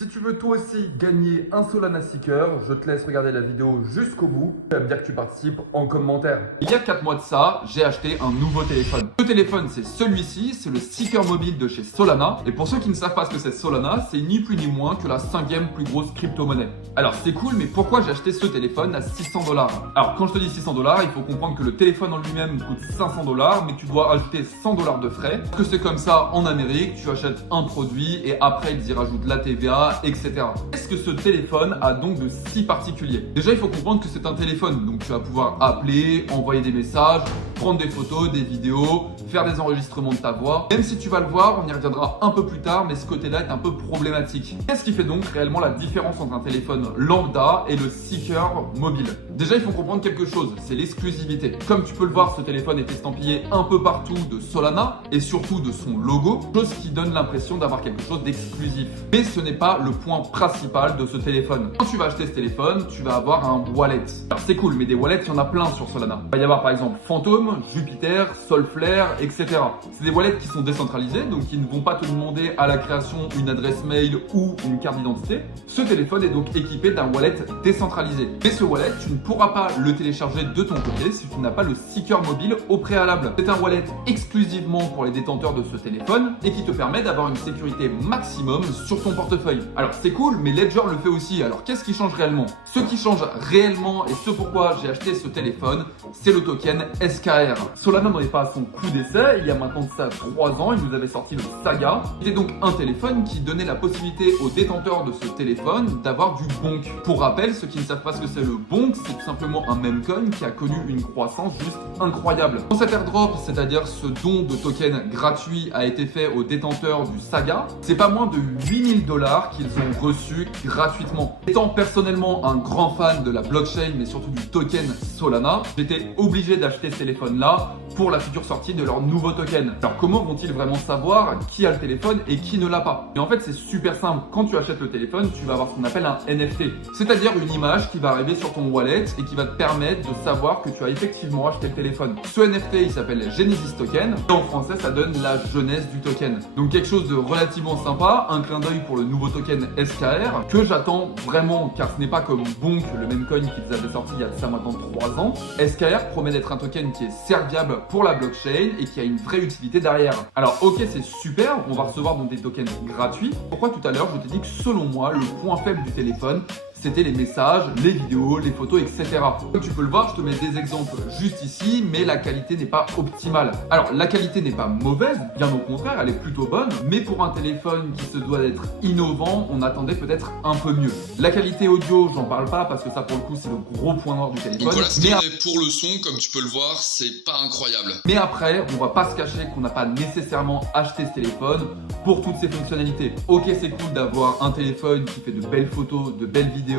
Si tu veux toi aussi gagner un Solana Seeker, je te laisse regarder la vidéo jusqu'au bout. Tu vas me dire que tu participes en commentaire. Il y a 4 mois de ça, j'ai acheté un nouveau téléphone. Le téléphone, c'est celui-ci, c'est le Seeker mobile de chez Solana. Et pour ceux qui ne savent pas ce que c'est Solana, c'est ni plus ni moins que la 5e plus grosse crypto-monnaie. Alors c'est cool, mais pourquoi j'ai acheté ce téléphone à 600 $? Alors quand je te dis 600 $, il faut comprendre que le téléphone en lui-même coûte 500 $, mais tu dois ajouter 100 $ de frais. Parce que c'est comme ça en Amérique, tu achètes un produit et après ils y rajoutent la TVA, etc. Qu'est-ce que ce téléphone a donc de si particulier? Déjà, il faut comprendre que c'est un téléphone, donc tu vas pouvoir appeler, envoyer des messages, prendre des photos, des vidéos, faire des enregistrements de ta voix. Même si tu vas le voir, on y reviendra un peu plus tard, mais ce côté-là est un peu problématique. Qu'est-ce qui fait donc réellement la différence entre un téléphone lambda et le Seeker mobile? Déjà, il faut comprendre quelque chose, c'est l'exclusivité. Comme tu peux le voir, ce téléphone est estampillé un peu partout de Solana et surtout de son logo, chose qui donne l'impression d'avoir quelque chose d'exclusif. Mais ce n'est pas le point principal de ce téléphone. Quand tu vas acheter ce téléphone, tu vas avoir un wallet. Alors c'est cool, mais des wallets, il y en a plein sur Solana. Il va y avoir par exemple Phantom, Jupiter, Solflare, etc. C'est des wallets qui sont décentralisés, donc qui ne vont pas te demander à la création une adresse mail ou une carte d'identité. Ce téléphone est donc équipé d'un wallet décentralisé. Mais ce wallet, tu ne pourras pas le télécharger de ton côté si tu n'as pas le Seeker mobile au préalable. C'est un wallet exclusivement pour les détenteurs de ce téléphone et qui te permet d'avoir une sécurité maximum sur ton portefeuille. Alors c'est cool, mais Ledger le fait aussi. Alors qu'est-ce qui change réellement? Ce qui change réellement et ce pourquoi j'ai acheté ce téléphone, c'est le token SKR. Solana n'en est pas à son coup d'essai. Il y a maintenant de ça 3 ans, il nous avait sorti le Saga. C'était donc un téléphone qui donnait la possibilité aux détenteurs de ce téléphone d'avoir du bonk. Pour rappel, ceux qui ne savent pas ce que c'est le bonk, c'est tout simplement un meme coin qui a connu une croissance juste incroyable. Dans cet airdrop, c'est-à-dire ce don de token gratuit a été fait aux détenteurs du Saga, c'est pas moins de 8000 $ qu'ils ont reçu gratuitement. Étant personnellement un grand fan de la blockchain mais surtout du token Solana, j'étais obligé d'acheter ce téléphone-là pour la future sortie de leur nouveau token. Alors comment vont-ils vraiment savoir qui a le téléphone et qui ne l'a pas? Et en fait c'est super simple, quand tu achètes le téléphone, tu vas avoir ce qu'on appelle un NFT, c'est-à-dire une image qui va arriver sur ton wallet et qui va te permettre de savoir que tu as effectivement acheté le téléphone. Ce NFT il s'appelle Genesis Token et en français ça donne la jeunesse du token. Donc quelque chose de relativement sympa, un clin d'œil pour le nouveau token SKR que j'attends vraiment car ce n'est pas comme Bonk, le même coin qu'ils avaient sorti il y a de ça maintenant 3 ans. SKR promet d'être un token qui est serviable pour la blockchain et qui a une vraie utilité derrière. Alors ok, c'est super, on va recevoir donc des tokens gratuits. Pourquoi tout à l'heure je t'ai dit que selon moi le point faible du téléphone c'était les messages, les vidéos, les photos, etc. Comme tu peux le voir, je te mets des exemples juste ici, mais la qualité n'est pas optimale. Alors, la qualité n'est pas mauvaise, bien au contraire, elle est plutôt bonne, mais pour un téléphone qui se doit d'être innovant, on attendait peut-être un peu mieux. La qualité audio, j'en parle pas parce que ça, pour le coup, c'est le gros point noir du téléphone. Donc voilà ce qu'il en est pour le son, comme tu peux le voir, c'est pas incroyable. Mais après, on va pas se cacher qu'on n'a pas nécessairement acheté ce téléphone pour toutes ses fonctionnalités. Ok, c'est cool d'avoir un téléphone qui fait de belles photos, de belles vidéos,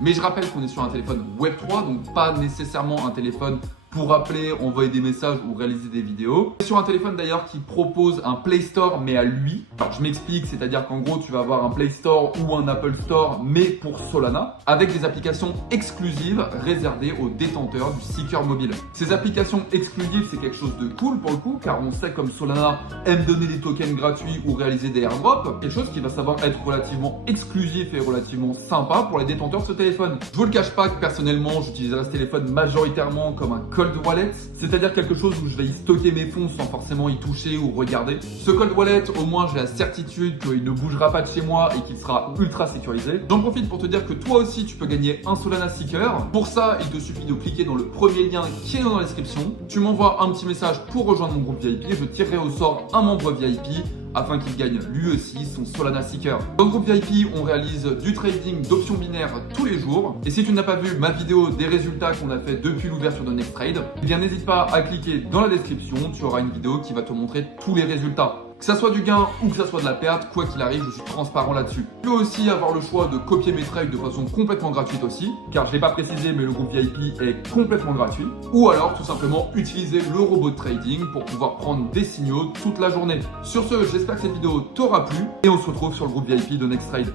mais je rappelle qu'on est sur un téléphone Web3, donc pas nécessairement un téléphone pour appeler, envoyer des messages ou réaliser des vidéos. C'est sur un téléphone d'ailleurs qui propose un Play Store mais à lui. Alors je m'explique, c'est-à-dire qu'en gros tu vas avoir un Play Store ou un Apple Store mais pour Solana avec des applications exclusives réservées aux détenteurs du Seeker mobile. Ces applications exclusives c'est quelque chose de cool pour le coup car on sait comme Solana aime donner des tokens gratuits ou réaliser des airdrops, quelque chose qui va savoir être relativement exclusif et relativement sympa pour les détenteurs de ce téléphone. Je vous le cache pas que personnellement j'utiliserai ce téléphone majoritairement comme un cold wallet, c'est-à-dire quelque chose où je vais y stocker mes fonds sans forcément y toucher ou regarder. Ce cold wallet, au moins j'ai la certitude qu'il ne bougera pas de chez moi et qu'il sera ultra sécurisé. J'en profite pour te dire que toi aussi tu peux gagner un Solana Seeker. Pour ça, il te suffit de cliquer dans le premier lien qui est dans la description. Tu m'envoies un petit message pour rejoindre mon groupe VIP et je tirerai au sort un membre VIP afin qu'il gagne lui aussi son Solana Seeker. Dans le groupe VIP, on réalise du trading d'options binaires tous les jours. Et si tu n'as pas vu ma vidéo des résultats qu'on a fait depuis l'ouverture de Nextrade, eh bien n'hésite pas à cliquer dans la description, tu auras une vidéo qui va te montrer tous les résultats. Que ça soit du gain ou que ça soit de la perte, quoi qu'il arrive, je suis transparent là-dessus. Tu peux aussi avoir le choix de copier mes trades de façon complètement gratuite aussi, car je l'ai pas précisé, mais le groupe VIP est complètement gratuit. Ou alors, tout simplement, utiliser le robot de trading pour pouvoir prendre des signaux toute la journée. Sur ce, j'espère que cette vidéo t'aura plu et on se retrouve sur le groupe VIP de Nextrade.